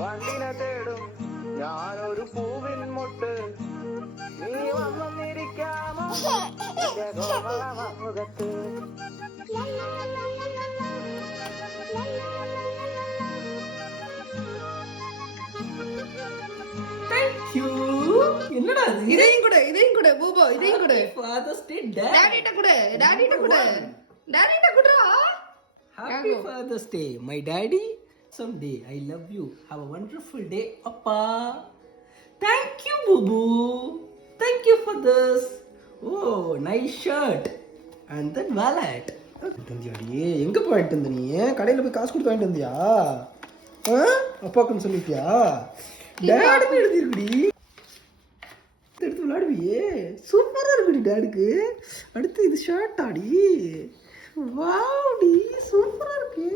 വണ്ടിനെ തേടും ഞാനൊരു പൂവിൻ മുട്ട് നീ വന്നിരിക്കാമോ എന്റെ കോമളമുഖത്ത് என்னடா இதையும் கூட பூபோ இதையும் கூட ஃபாதர்ஸ் டே டாடிட்ட கூட டாடிட்ட குடுறா happy father's day my daddy someday I love you have a wonderful day அப்பா thank you bubu thank you for this oh nice shirt and then wallet வந்தியாடி எங்க போயிட்டு இருந்த நீ கடையில போய் காசு கொடுத்து வாங்கிட்டு வந்தியா அப்பாக்குன்னு சொல்லிட்டியா டாடின்னு எழுதிருக்குடி எடுத்து விளையாடுவியே சூப்பரா இருக்குடி டாடிக்கு அடுத்து இது ஷர்ட் ஆடி வாவ்டி சூப்பரா இருக்கு